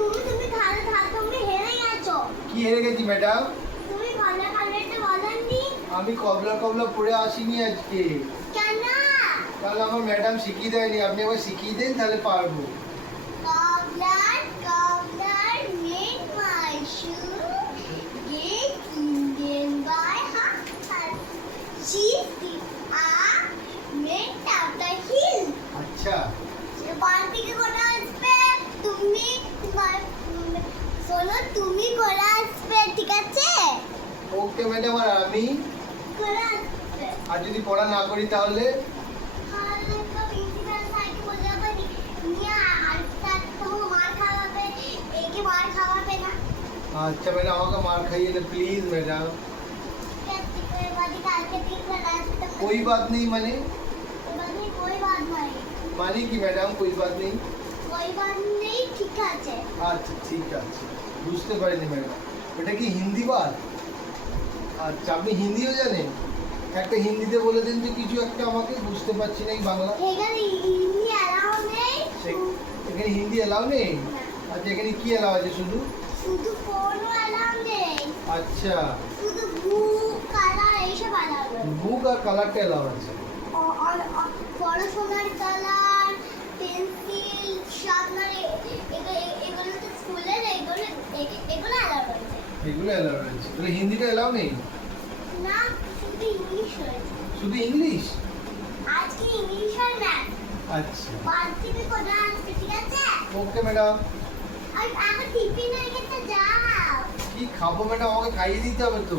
তুমি তুমি হেরে গেছো। কি হেরে গেছি ম্যাডাম? তুমি কমলা কালারটা বলনি। আমি কবলা পরে আসিনি আজকে। কেন? তাহলে আমার ম্যাডাম শিখিয়ে দেয়নি, আপনি আবার শিখিয়ে দেন তাহলে পারবো। Cobbler made my shoe. Get Indian by heart. She made out the hill. আচ্ছা বাড়িতে করে আসবে তুমি, শোনো তুমি করে আসবে, ঠিক আছে? Okay madam. আর আমি করে আসবে। আর যদি পড়া না করি তাহলে? তাহলে তো প্রিন্সিপাল স্যারকে বলে যাবে, নিয়ে আরেকটা তো মার খাওয়াবে, একে মার খাওয়াবে না। আচ্ছা ম্যাডাম, আমাকে মার খাইয়ে না প্লিজ ম্যাডাম। कोई बात नहीं মানে? कोई बात नहीं মানে কি ম্যাডাম कोई बात नहीं? कोई बात नहीं, ঠিক আছে। আচ্ছা ঠিক আছে, বুঝতে পারিনি ম্যাডাম। এটা কি হিন্দি বাদ? আচ্ছা আপনি হিন্দিও জানেন? একটা হিন্দিতে বলে দিন যে কিছু একটা, আমাকে বুঝতে পারছি না এই বাংলা। এখানে হিন্দি এলাও নেই। এখানে হিন্দি এলাও নেই? আচ্ছা এখানে কি এলাও আছে? শুধু শুধু কোনো এলাও নেই। আচ্ছা শুধু বুক কালার এইসব এলাও নেই। বুক আর কালারটা এলাও আছে। পড়াশোনার কালার, পেন্সিল, শার্পনার, এগুলো তো স্কুলের, এগুলো এলাও রয়েছে। এগুলো এলাও আছে, তাহলে হিন্দিটা এলাও নেই? না, শুধু ইংলিশ রয়েছে। শুধু ইংলিশ? আজকে ইংলিশ আর ম্যাথ। আচ্ছা বাড়ি থেকে করে আসবে, ঠিক আছে? Okay madam. আর এখন টিফিন হয়ে গেছে, যাও। কি খাবো ম্যাডাম? আমাকে খাইয়ে দিতে হবে তো।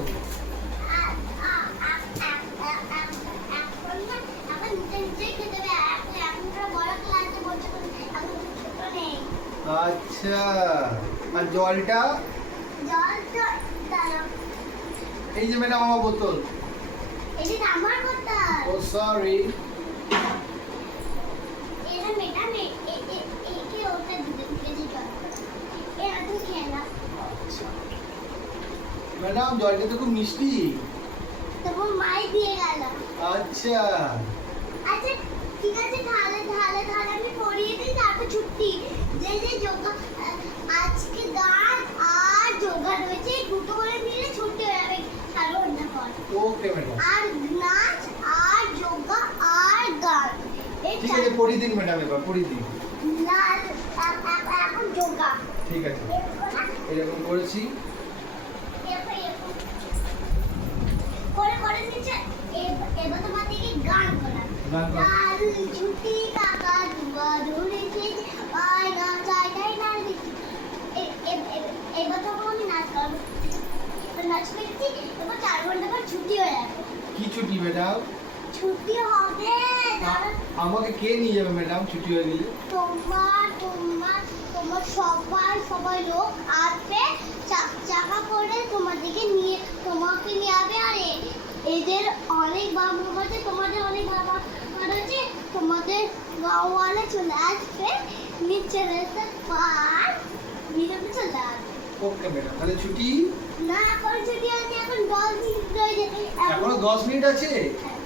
এখন নিজে খেতে হবে। এখন তো বড় ক্লাসে বলছে, এখন তো ছোট নেই। আচ্ছা আর জলটা? জল তো দাঁড়াও। এই যে ম্যাডাম আমার বোতল। এটা আমার বোতল। ও সরি। এটা ম্যাডাম একে ওটা দিতে দিতে জল। এটা তুমি খেয়ে নাও। আচ্ছা ম্যাডাম, জলটা তো খুব মিষ্টি। তোমার মাই দিয়ে গেল। আচ্ছা আচ্ছা ঠিক আছে, তাহলে আমি পড়িয়ে দিই, তারপর ছুটি। যে যোগা আজকে গান আর যোগা রয়েছে, দুটো করে মিলে ছুটি হয়ে যাবে 4 ঘন্টা পর। Okay madam. আর নাচ আর যোগা আর গান, এই ঠিক আছে পড়িয়ে দিন ম্যাডাম, এবার পড়িয়ে দিন। এখন যোগা। ঠিক আছে এরকম করেছি। করে নিচে এবার তোমার থেকে গান করা। গান করা। লাল ছুটি কাকা দুয়া ধরেছে, আর না চাইটাই না দেখি। এবার তখন আমি নাচ করবো। নাচ করছি, এবার 4 ঘন্টা পর ছুটি হয়ে যাবে। কি ছুটি ম্যাডাম? ছুটি হবে। আমাকে কে নিয়ে যাবে ম্যাডাম ছুটি হয়ে গেলে? তোমার সবাই লোক আসবে, চাকা করে তোমাকে নিয়ে যাবে। আর এদের অনেক বাবা আছে, তোমাদের অনেক বাবা আছে, তোমাদের গাঁওয়ালা চলে আসবে, নিচে রাস্তা পার বিরোধ চলে আসবে। ওকে ম্যাডাম, তাহলে ছুটি? না, এখন ছুটি আছে, এখন 10 মিনিট রয়েছে। এখনো 10 মিনিট আছে? হ্যাঁ।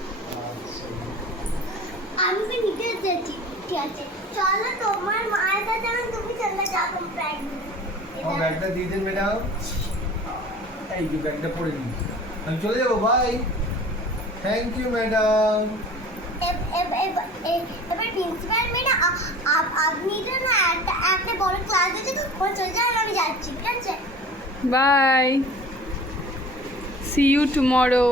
আচ্ছা আমি তো নিতে যাচ্ছি, ঠিক আছে? চলো, তোমার মায়ের কাছে তুমি চলে যাও, তুমি প্র্যাকটিস। আমার ব্যাগটা দিয়ে দিন ম্যাডাম। এই যে ব্যাগটা পরে নিন, আমি চলে যাবো। বাই। Thank you madam. এবার প্রিন্সিপাল ম্যাডাম, আপনি তো না একটা বড় ক্লাস আছে, তো চলে যান, আমি যাচ্ছি, ঠিক আছে? Bye. See you tomorrow.